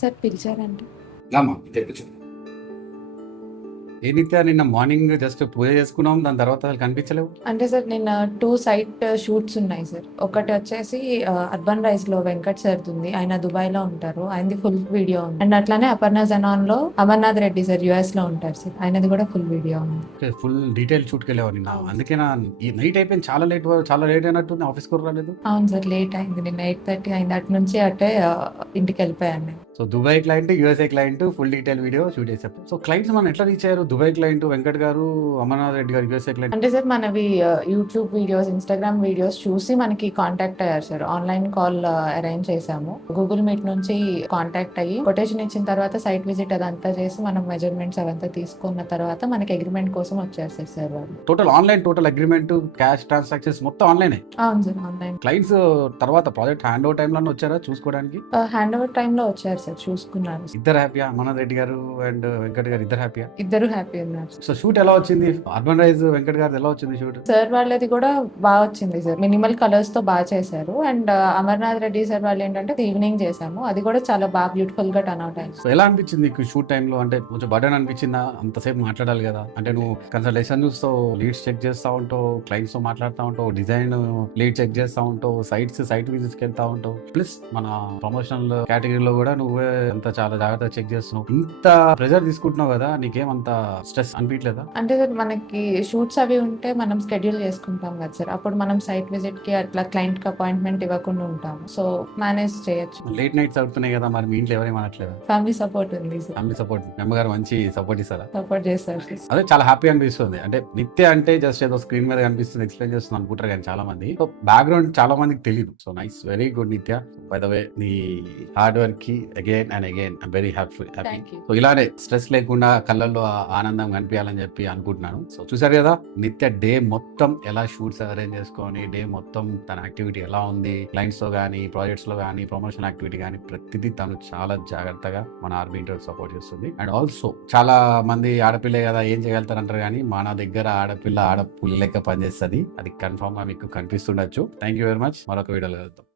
Sir పిలిచారండి. రామ్మా తెప్పించు. ఏ నిత్య నిన్న మార్నింగ్ జస్ట్ పూజ చేసుకున్నాం, దాని తర్వాత అసలు కనిపించలేవు. అంటే సార్ నిన్న 2 సైట్ షూట్స్ ఉన్నాయి సార్. ఒకటి వచ్చేసి అర్బన్ రైస్‌లో వెంకట్ సార్‌ది ఉంది. ఆయన దుబాయ్‌లో ఉంటారు. ఆయనది ఫుల్ వీడియో ఉంది. అండ్ అట్లానే అపర్ణ జెనాన్‌లో అమర్నాథ్ రెడ్డి సార్ యూఎస్‌లో ఉంటారు సార్. ఆయనది కూడా ఫుల్ వీడియో ఉంది. ఫుల్ డీటెయిల్ షూట్కి వెళ్ళావు నిన్న. అవును. అందుకే ఈ నైట్ అయిపోయింది, చాలా లేట్ అయినట్టుంది. ఆఫీస్ కూడా రాలేదు. అవును సార్, లేట్ అయింది. నిన్న 8:30 అయింది. అటు నుంచి అటే ఇంటికి వెళ్ళిపోయాను నేను. So Dubai client, USA client full detail video shoot చేసాం. సో క్లయింట్స్ మనం ఎట్లా రీచ్ అయ్యారు? దుబాయ్ క్లయింట్ వెంకట్ గారు, అమర్నాథ్ రెడ్డి గారు యూఎస్ఏ క్లయింట్. అంటే సార్ మనవి యూట్యూబ్ వీడియోస్, ఇన్స్టాగ్రామ్ వీడియోస్ చూసి మనకి కాంటాక్ట్ అయ్యారు సార్. ఆన్లైన్ కాల్ అరేంజ్ చేసాము. గూగుల్ మీట్ నుంచి కాంటాక్ట్ అయ్యి కొటేషన్ ఇచ్చిన తర్వాత సైట్ విజిట్ అదంతా చేసి మనం మెజర్మెంట్స్ అవంతా తీసుకున్న తర్వాత మనకి అగ్రిమెంట్ కోసం వచ్చారు సార్ వాళ్ళు. టోటల్ అగ్రిమెంట్, క్యాష్ ట్రాన్సాక్షన్స్ మొత్తం ఆన్లైనే. అవును సార్, ఆన్లైన్. క్లయింట్స్ తర్వాత ప్రాజెక్ట్ హ్యాండ్ ఓవర్ టైంలో వచ్చారా చూసుకోవడానికి? హ్యాండ్ ఓవర్ టైంలో వచ్చారు సార్, చూసుకున్నారు. ఇద్దరు హ్యాపీయా? అమర్నాథ్ రెడ్డి గారు అండ్ వెంకట్ గారు ఇద్దరు హ్యాపీయా? ఇద్దరు హ్యాపీ ఉన్నారు. సో షూట్ ఎలా వచ్చింది? అర్బన్ రైజ్ వెంకట్ గారు ఎలా వచ్చింది షూట్? సార్ వాళ్ళది కూడా బాగా వచ్చింది సార్. మినిమల్ కలర్స్ తో బాగా చేశారు. అండ్ అమర్నాథ్ రెడ్డి సార్ వాళ్ళు ఏంటంటే ఈవినింగ్ చేసాము. అది కూడా చాలా బాగా బ్యూటిఫుల్ గా టర్న్ అవుట్ అయింది. సో ఎలా అనిపించింది నీకు షూట్ టైంలో? అంటే కొంచెం బర్డెన్ అనిపించిందా? అంతసేపు మాట్లాడాలి కదా. అంటే నువ్వు కన్సల్టేషన్ చూస్తావు, లీడ్స్ చెక్ చేస్తూ ఉంటావు, క్లయింట్స్ తో మాట్లాడుతూ ఉంటావు, డిజైన్ లీడ్ చెక్ చేస్తూ ఉంటావు, సైట్ విజిట్స్కి వెళ్తా ఉంటావు. ప్లస్ మన ప్రమోషనల్ కేటగిరీలో కూడా నువ్వే అంత చాలా జాగ్రత్తగా చెక్ చేస్తున్నావు. ఇంత ప్రెజర్ తీసుకుంటున్నావు కదా, నీకేమంత స్ట్రెస్ అనిపించలేదా? అంటే సార్ మనకి షూట్స్ అవి ఉంటే మనం స్కెడ్యూల్ చేసుకుంటాం కదా సార్. అప్పుడు మనం సైట్ విజిట్ కి అట్లా క్లయింట్ కి అపాయింట్మెంట్ ఇవ్వకుండా ఉంటాము. సో మేనేజ్ చేయొచ్చు. లేట్ నైట్స్ అవుతున్నాయి కదా, మరి మీ ఇంట్లో ఎవరేమనట్లేదా? ఫ్యామిలీ సపోర్ట్ ఉంది సార్. ఫ్యామిలీ సపోర్ట్, మీ అమ్మగారు మంచి సపోర్ట్ ఇస్తారా? సపోర్ట్ చేస్తారు సార్. అదే చాలా హ్యాపీ అనిపిస్తుంది. అంటే నిత్య అంటే జస్ట్ ఏదో స్క్రీన్ మీద కనిపిస్తుంది, ఎక్స్ప్లెయిన్ చేస్తుంది అనుకుంటారు కానీ చాలా మంది బ్యాక్గ్రౌండ్ చాలా మందికి తెలియదు. సో నైస్, వెరీ గుడ్ నిత్య. బై ద వే నీ హార్డ్ వర్క్ కి again and again I'm very happy. Thank you. So ఇలానే స్ట్రెస్ లేకుండా కళ్ళల్లో ఆనందం కనిపించాలని చెప్పి అనుకుంటున్నాను. సో చూసారు కదా నిత్య డే మొత్తం ఎలా షూట్స్ అరేంజ్ చేసుకొని, డే మొత్తం తన యాక్టివిటీ ఎలా ఉంది, క్లయింట్స్ తో కానీ, ప్రాజెక్ట్స్ లో కానీ, ప్రమోషన్ యాక్టివిటీ కానీ ప్రతిదీ తను చాలా జాగ్రత్తగా మన ఆర్బీ ఇంటర్ సపోర్ట్ చేస్తుంది. అండ్ ఆల్సో చాలా మంది ఆడపిల్లే కదా ఏం చేయగలుగుతారు అంటారు, కానీ మన దగ్గర ఆడపిల్ల ఆడపుల్లి లెక్క పనిచేస్తుంది. అది కన్ఫర్మ్ గా మీకు కనిపిస్తుండొచ్చు. Thank you very much. మరొక వీడియోలో కలుద్దాం.